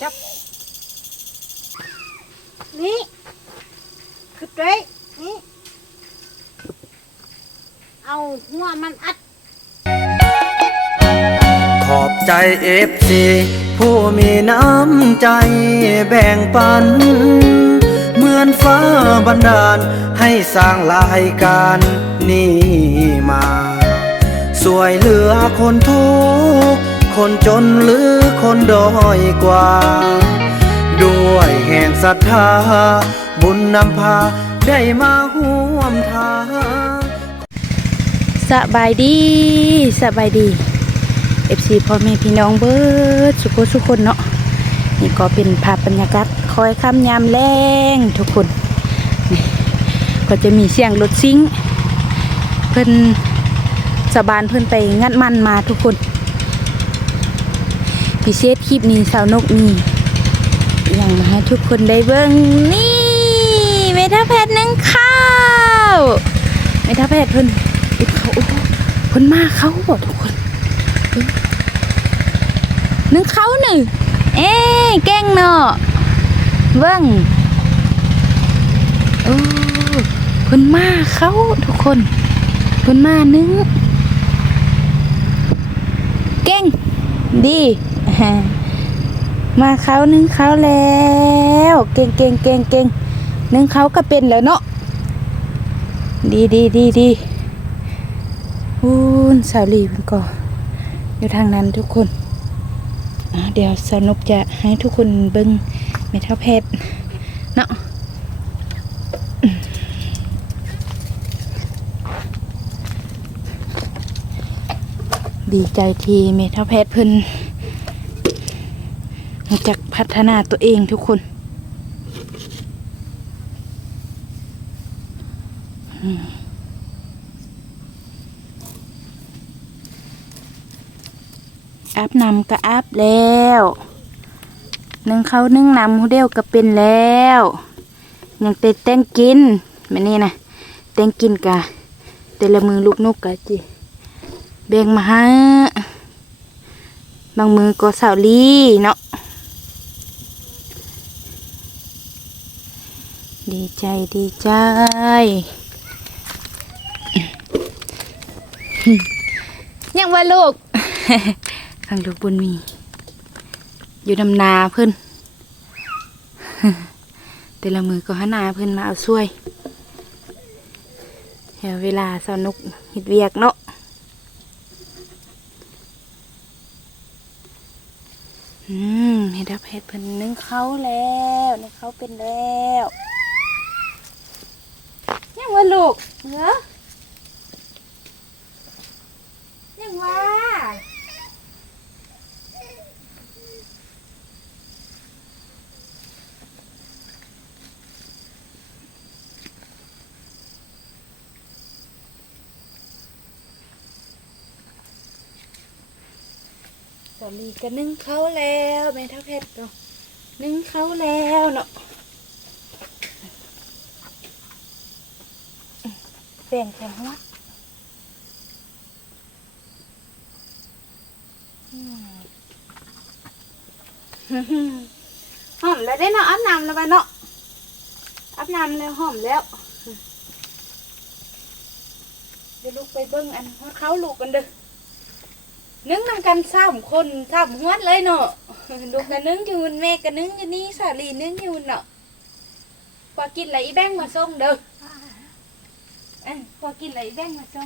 จับ นี่คือเด้นี่ เอาหัวมันอัด ขอบใจเอฟซีผู้มีน้ำใจแบ่งปัน เหมือนฟ้าบันดาล ให้สร้างรายการนี้มา สวยเหลือคนทุกข์ คนจนหรือคนด้อยกว่า ด้วยแห่งศรัทธา บุญนำพาได้มาห่วมทางสบายดีสบายดี FC พ่อแม่พี่น้องเบิดสุขสุขคนเนาะนี่ก็เป็นภาพบรรยากาศคอยค่ำยามแรงทุกคนนี่ก็จะมีเสียงรถซิงเพิ่นสะบานเพิ่นไปงัดมันมาทุกคน พิเศษคลิปนี้สาวนกมีอย่างมาให้ทุกคนได้เบิ่งนี่เมทาแพทย์นึ่งข้าวเมทาแพทย์เพิ่นอุดเขาอ้โหเพิ่นมาเขาบ่ทุกคนนึ่งเขาหนึ่งเอ๊ะเก่งเนาะเบิ่งโอ้เพิ่นมาเขาทุกคนเพิ่นมานึ่งเก่งดี มาเขานึ่งเขาแล้ว เก่งเก่งเก่งเก่งนึ่งเขาก็เป็นแล้วเนาะดีดีดีดีอูนสาวลีมันก็อยู่ทางนั้นทุกคนเดี๋ยวสนุกจะให้ทุกคนเบิ้งเมทัลแพทเนาะดีใจทีเมทัลแพทเพิ่น จักพัฒนาตัวเองทุกคนอืมอาบน้ำก็อาบแล้วนึ่งเขานึ่งนำหูเดียวก็เป็นแล้วยังเตเต้นกินแบบนี้นะเต้นกินกะแต่ละมือลูกนกกะจิแบ่งมาให้บางมือก็สาวลีเนาะ ดีใจดีใจยังว่าลูกข้างลูกบุญมี อยู่ดำนาเพิ่นแต่ละมือก็หานาเพิ่นมาเอาช่วยเดี๋ยวเวลาสนุกเฮ็ดเวียกเนาะอืมเฮ็ดรับเฮ็ดเพิ่นนึ่งเขาแล้วนึ่งเขาเป็นแล้ว ยังว่าลูกเหรอยังว่าสาลีก็นึ่งเขาแล้วแม่เท่าเพชรก็นึ่งเขาแล้วเนาะ เปลี่ยนแค่หัวหอมแล้วได้เนาะอาบน้ำแล้วบ้าเนาะอาบน้ำแล้วหอมแล้วเดี๋ยวลูกไปเบิ้งอันเขาลูกกันเด้อนึ่งนำกันสามคนสามหัวเลยเนาะลูกกันนึ่งอยู่บนแม่กันนึ่งอยู่นี่สาลีนึ่งอยู่เนาะพอกินอะไรอีแบงมาส่งเด้อ เอ้ยพอกินอะไรแบ่งมาจ้อ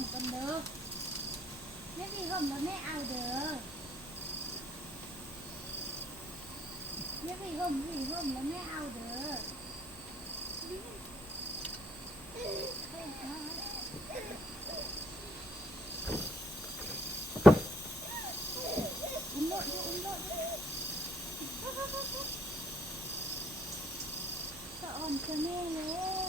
ม่มีห่มกันเด้อไม่มีห่มแล้วแม่เอาเด้อไม่มีห่มไม่มีห่มแล้วแม่เอาเด้อ อุ้มโลดอุ้มโลดสะอ่อนจะแม่แล้ว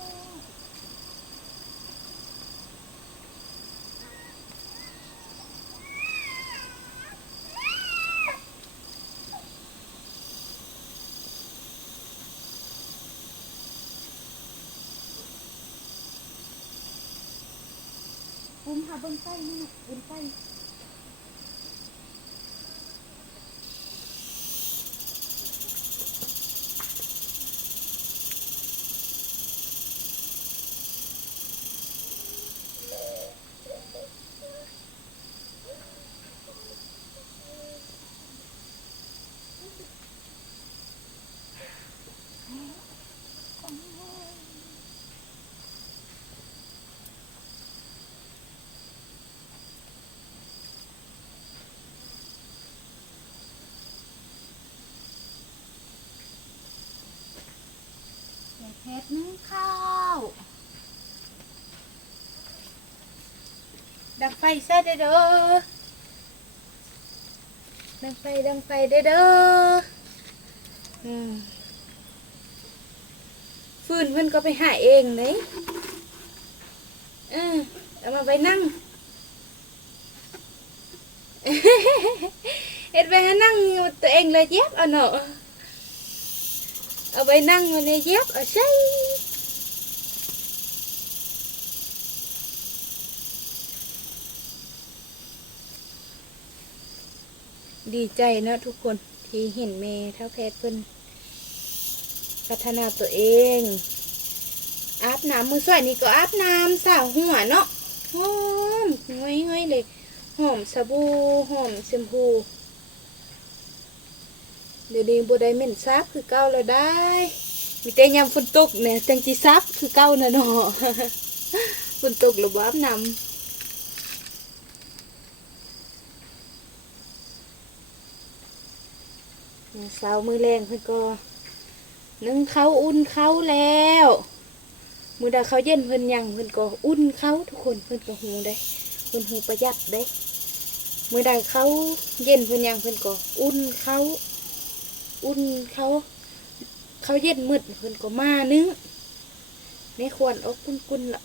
อุ้มหาเบนไส้นี่นะเบนไส้ ใส่เพชรนึ่งข้าว ดังไฟซะเด้อเด้อดังไฟดังไฟเด้อเด้ออืมฟืนเพิ่นก็ไปหาเองเลยเออเอามาไปนั่งเฮ็ดไปหานั่งอยู่ตัวเองเลยเย็บเอาเนาะเอาไปนั่งมาในเย็บเอาใช่ ดีใจนะทุกคนที่เห็นเมย์เท่าแพทย์เพิ่นพัฒนาตัวเองอาบน้ำมือสวยนี่ก็อาบน้ำสาวหัวเนาะหอมง่อยง่อยๆเลยหอมสบู่หอมแชมพูเดี๋ยวนี้บัได้เหม็นซับคือเก่าแล้วได้ มีแต่ยามฝนตกเนี่ยจังจีซับคือเก่าน่ะเนาะฝนตกหรือบ่อาบน้ำ เสามือแรงเพื่อนก็นึ่งเขาอุ่นเขาแล้ว มือดาเขาเย็นเพื่อนยังเพื่อนก็อุ่นเขาทุกคนเพื่อนก็หูได้เพื่อนหูประหยัดได้ มือใดเขาเย็นเพื่อนยังเพื่อนก็อุ่นเขาอุ่นเขาเขาเย็นมืดเพื่อนก็มานึ่งไม่ควรเอกกุนๆละ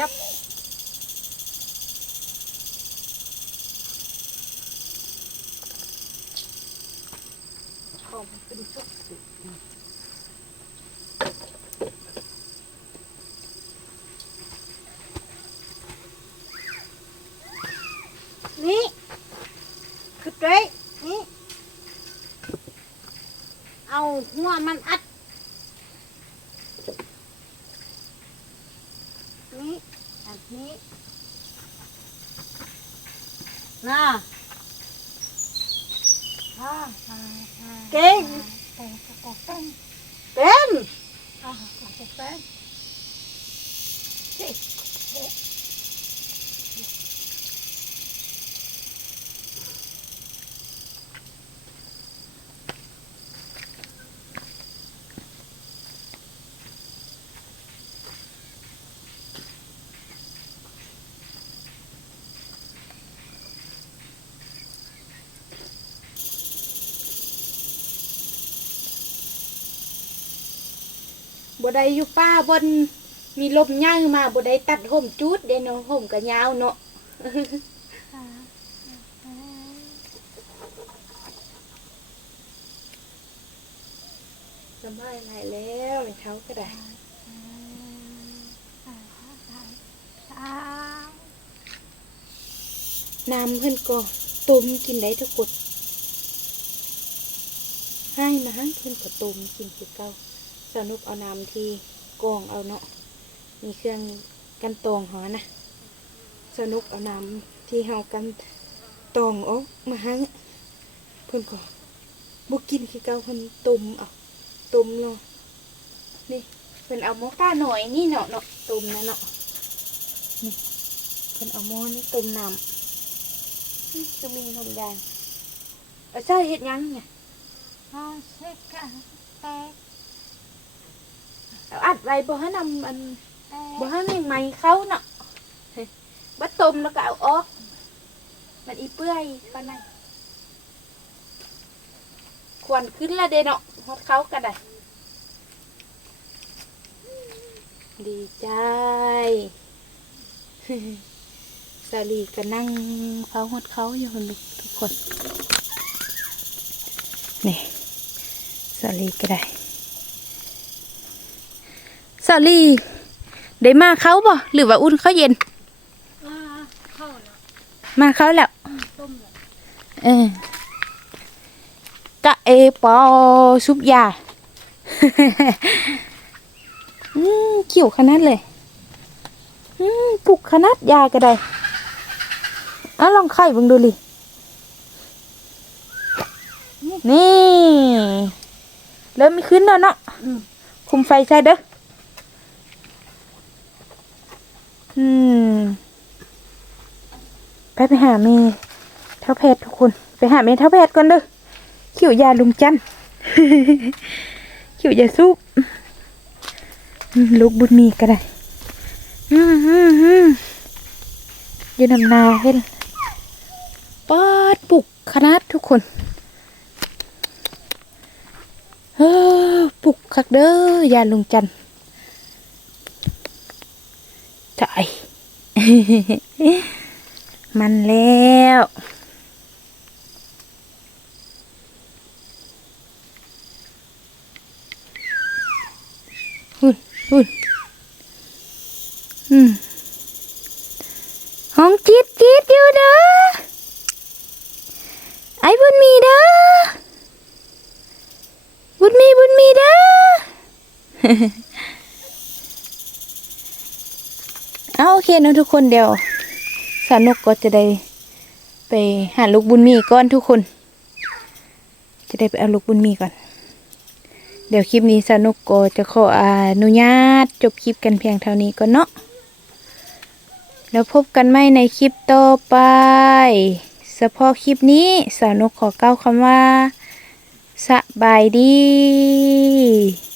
จับของเป็นสุกนี่คือเจ๊นี่ เอาหัวมันอัด นี่อันนี้น่ะ เก่งเก่ง บได้อยู่ป้าบนมีลมย่างมาบได้ตัดห่มจูดเดเนาะห่มกะยาวเนาะสบายหลายแล้วไม่เท้าก็ได้น้ำเพิ่นก็ต้มกินได้ทุกคนให้มาให้เพิ่นก็ต้มกินคือเก่า สนุกเอาน้ำที่กองเอาเนาะ มีเครื่องกันตองหอนะ สนุกเอาน้ำที่เฮากันตองออกมาให้เพิ่นก็บ่กินคือเก่าเพิ่นต้มเอาต้มเนาะ นี่เพิ่นเอาหม้อก้าหน่อยนี่เนาะเนาะต้มนะเนาะ นี่เพิ่นเอาหม้อนี่ต้มน้ำจะมีนมแดงเออใช่เฮ็ดยังเนี่ยเอาเช็ดกันแตก อาอัดไว้บ่ให้นำอันบ่ให้ในไม้เข้าเนาะบัดต้มแล้วก็เอาออก มันอีเปื่อยปานนั้นควันขึ้นละเด้เนาะฮอดเขาก็ได้ดีใจสาลีก็นั่งเฝ้าฮอดเขาอยู่คนทุกคนนี่สาลีก็ได้าลีได้มาเขาบ่หรือว่าอุ่นเขาเย็นอ่าเข้าละมาเขาแล้วต้มละเออกะเอปอซุปยาอืมเขียวขนาดเลยอืมปลุกขนาดยาก็ได้อะลองไข่เบังดูลินี่ เริ่มมีขึ้นแล้วเนาะคุมไฟใช่เด้อ อืม ไปไปหาเมเท่าแพทย์ทุกคน ไปหาเมเท่าแพทย์ก่อนเด้อขิวยาลุงจันขิวยาซุปลูกบุญมีก็ได้อืมอืมอืมยืนนำนาเห็นปาดปลุกขนาดทุกคนเออปลุกคักเด้อยาลุงจันทร์ จ่ายมันแล้วหุ่นหุ่นอืมห้องจิตจิตอยู่เด้อไอ้บุญมีเด้อบุญมีบุญมีเด้อ เอาโอเคนะทุกคนเดี๋ยวสานุกก็จะได้ไปหาลูกบุญมีก่อนทุกคน จะได้ไปเอาลูกบุญมีก่อน เดี๋ยวคลิปนี้สานุกก็จะขออนุญาตจบคลิปกันเพียงเท่านี้ก่อนเนาะแล้วพบกันใหม่ในคลิปต่อไปเฉพาะคลิปนี้สานุกขอเก้าคำว่าสบายดี